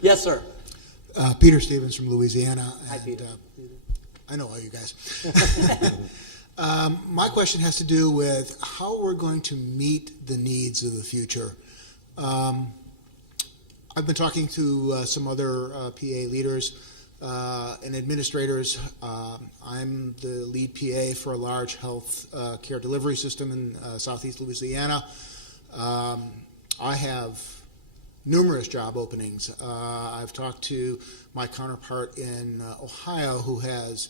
Yes, sir. Peter Stevens from Louisiana. Hi, Peter. I know all you guys. My question has to do with how we're going to meet the needs of the future. I've been talking to some other PA leaders and administrators. I'm the lead PA for a large health care delivery system in southeast Louisiana. I have numerous job openings. I've talked to my counterpart in Ohio who has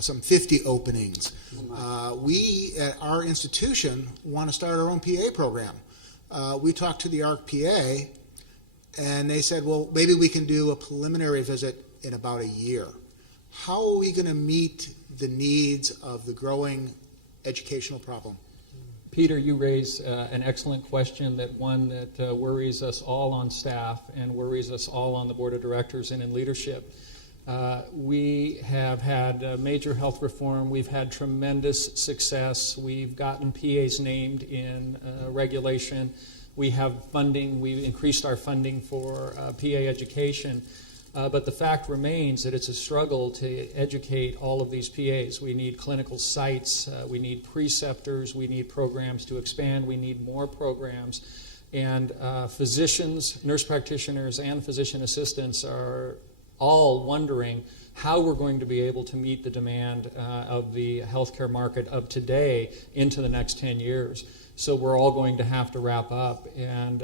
some 50 openings. We at our institution want to start our own PA program. We talked to the ARC-PA and they said, well, maybe we can do a preliminary visit in about a year. How are we going to meet the needs of the growing educational problem? Peter, you raise an excellent question, one that worries us all on staff and worries us all on the board of directors and in leadership. We have had major health reform. We've had tremendous success. We've gotten PAs named in regulation. We have funding. We've increased our funding for PA education. But the fact remains that it's a struggle to educate all of these PAs. We need clinical sites. We need preceptors. We need programs to expand. We need more programs. And physicians, nurse practitioners, and physician assistants are all wondering how we're going to be able to meet the demand of the healthcare market of today into the next 10 years. So we're all going to have to wrap up. And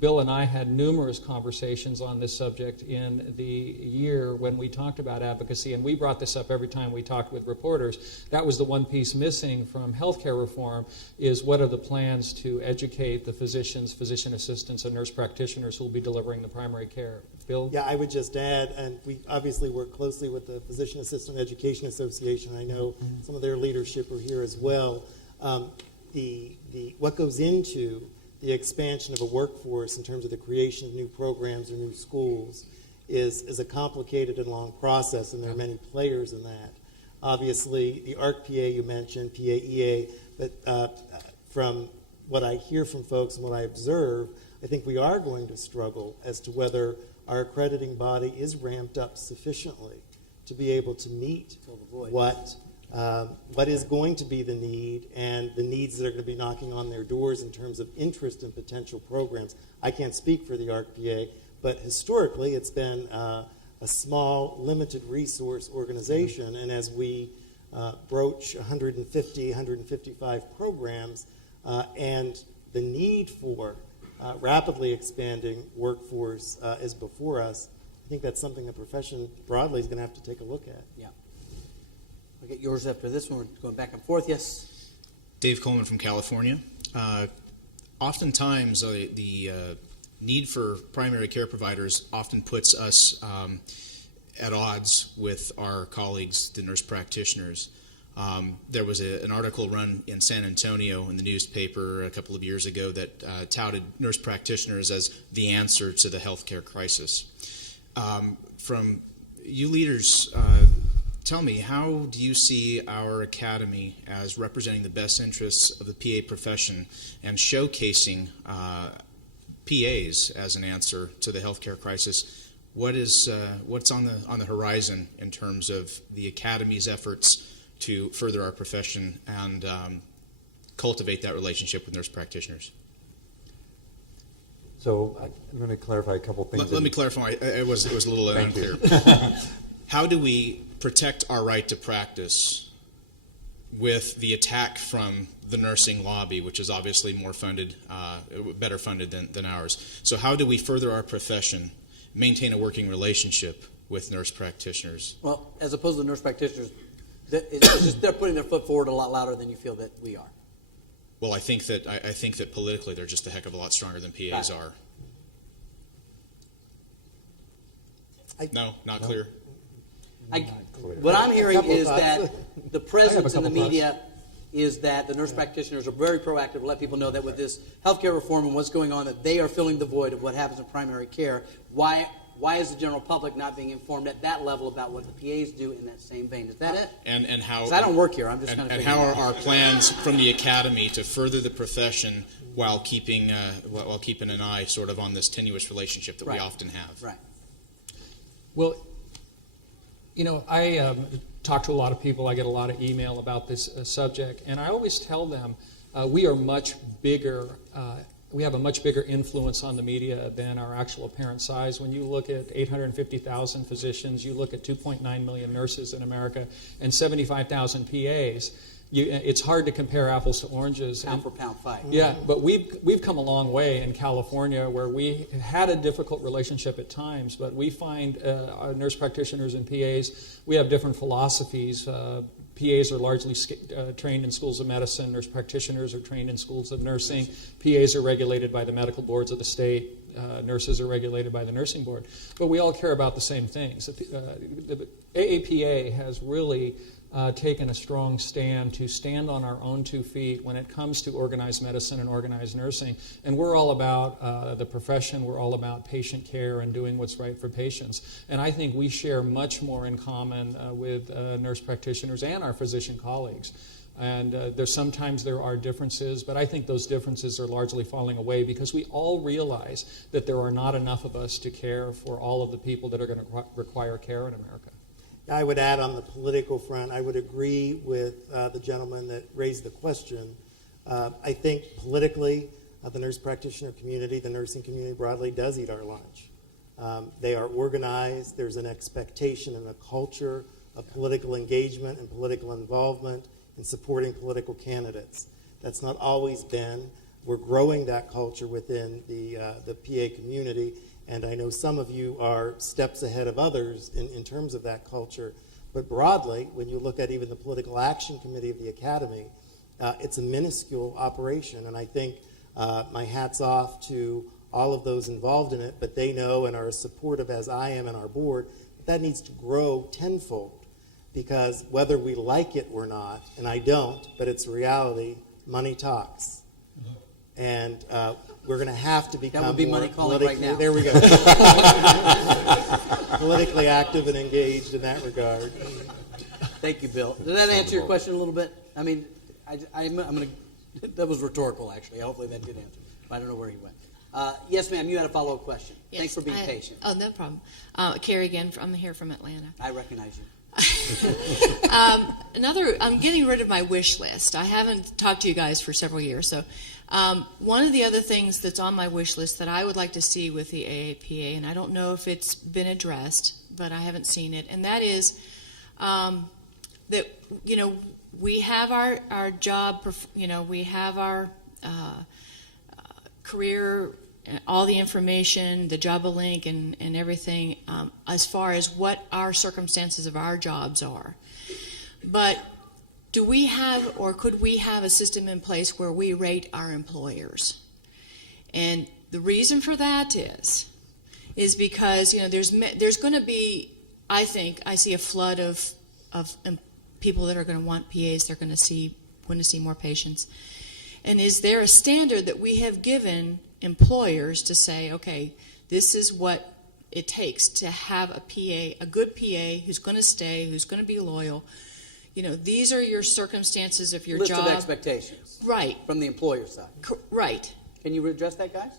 Bill and I had numerous conversations on this subject in the year when we talked about advocacy, and we brought this up every time we talked with reporters. That was the one piece missing from healthcare reform, is what are the plans to educate the physicians, physician assistants, and nurse practitioners who will be delivering the primary care. Bill? Yeah, I would just add, and we obviously work closely with the Physician Assistant Education Association. I know some of their leadership are here as well. What goes into the expansion of a workforce in terms of the creation of new programs or new schools is a complicated and long process, and there are many players in that. Obviously, the ARC-PA you mentioned, PAEA, but from what I hear from folks and what I observe, I think we are going to struggle as to whether our accrediting body is ramped up sufficiently to be able to meet what is going to be the need and the needs that are going to be knocking on their doors in terms of interest in potential programs. I can't speak for the ARC-PA, but historically it's been a small, limited resource organization, and as we broach 150, 155 programs and the need for rapidly expanding workforce is before us, I think that's something the profession broadly is going to have to take a look at. Yeah. I'll get yours after this one. We're going back and forth. Yes? Dave Coleman from California. Oftentimes, the need for primary care providers often puts us at odds with our colleagues, the nurse practitioners. There was an article run in San Antonio in the newspaper a couple of years ago that touted nurse practitioners as the answer to the healthcare crisis. From you leaders, tell me, how do you see our academy as representing the best interests of the PA profession and showcasing PAs as an answer to the healthcare crisis? What's on the horizon in terms of the academy's efforts to further our profession and cultivate that relationship with nurse practitioners? So I'm going to clarify a couple things. Let me clarify. It was a little unclear. How do we protect our right to practice with the attack from the nursing lobby, which is obviously more funded, better funded than ours? So how do we further our profession, maintain a working relationship with nurse practitioners? Well, as opposed to the nurse practitioners, it's just they're putting their foot forward a lot louder than you feel that we are. Well, I think that politically they're just a heck of a lot stronger than PAs are. No, not clear. What I'm hearing is thoughts. that the presence in the media is that the nurse practitioners are very proactive to let people know that with this healthcare reform and what's going on, that they are filling the void of what happens in primary care. Why why is the general public not being informed at that level about what the PAs do in that same vein? Is that it? And how 'Cause I don't work here. I'm just kind of and how are our plans from the academy to further the profession while keeping an eye sort of on this tenuous relationship that we Right. often have. Right. Well, I talk to a lot of people. I get a lot of email about this subject, and I always tell them we are much bigger. We have a much bigger influence on the media than our actual apparent size. When you look at 850,000 physicians, you look at 2.9 million nurses in America, and 75,000 PAs. It's hard to compare apples to oranges. Pound for pound fight. Yeah, but we've come a long way in California, where we had a difficult relationship at times, but we find our nurse practitioners and PAs, we have different philosophies. PAs are largely trained in schools of medicine. Nurse practitioners are trained in schools of nursing. PAs are regulated by the medical boards of the state. Nurses are regulated by the nursing board. But we all care about the same things. The AAPA has really taken a strong stand to stand on our own 2 feet when it comes to organized medicine and organized nursing. And we're all about the profession. We're all about patient care and doing what's right for patients. And I think we share much more in common with nurse practitioners and our physician colleagues. And sometimes there are differences, but I think those differences are largely falling away because we all realize that there are not enough of us to care for all of the people that are going to require care in America. I would add on the political front, I would agree with the gentleman that raised the question. I think politically, the nurse practitioner community, the nursing community broadly, does eat our lunch. They are organized. There's an expectation and a culture of political engagement and political involvement in supporting political candidates. That's not always been. We're growing that culture within the PA community. And I know some of you are steps ahead of others in terms of that culture. But broadly, when you look at even the Political Action Committee of the Academy, it's a minuscule operation. And I think my hat's off to all of those involved in it, but they know and are as supportive as I am and our board, that needs to grow tenfold. Because whether we like it or not, and I don't, but it's reality, money talks. And we're going to have to become That would be more money calling right now. There we go. Politically active and engaged in that regard. Thank you, Bill. Did that answer your question a little bit? I mean, I'm going to. That was rhetorical, actually. Hopefully that did answer. I don't know where he went. Yes, ma'am. You had a follow-up question. Yes, Thanks for being patient. Oh, no problem. Carrie again. I'm here from Atlanta. I recognize you. I'm getting rid of my wish list. I haven't talked to you guys for several years. So one of the other things that's on my wish list that I would like to see with the AAPA, and I don't know if it's been addressed, but I haven't seen it, and that is that, we have our job, we have our career, all the information, the job link, and everything as far as what our circumstances of our jobs are. But do we have, or could we have a system in place where we rate our employers? And the reason for that is because there's going to be, I think, I see a flood of people that are going to want PAs. They're going to see more patients. And is there a standard that we have given employers to say, okay, this is what it takes to have a PA, a good PA who's going to stay, who's going to be loyal? These are your circumstances of your List job. of expectations. Right. From the employer side. Right. Can you address that, guys?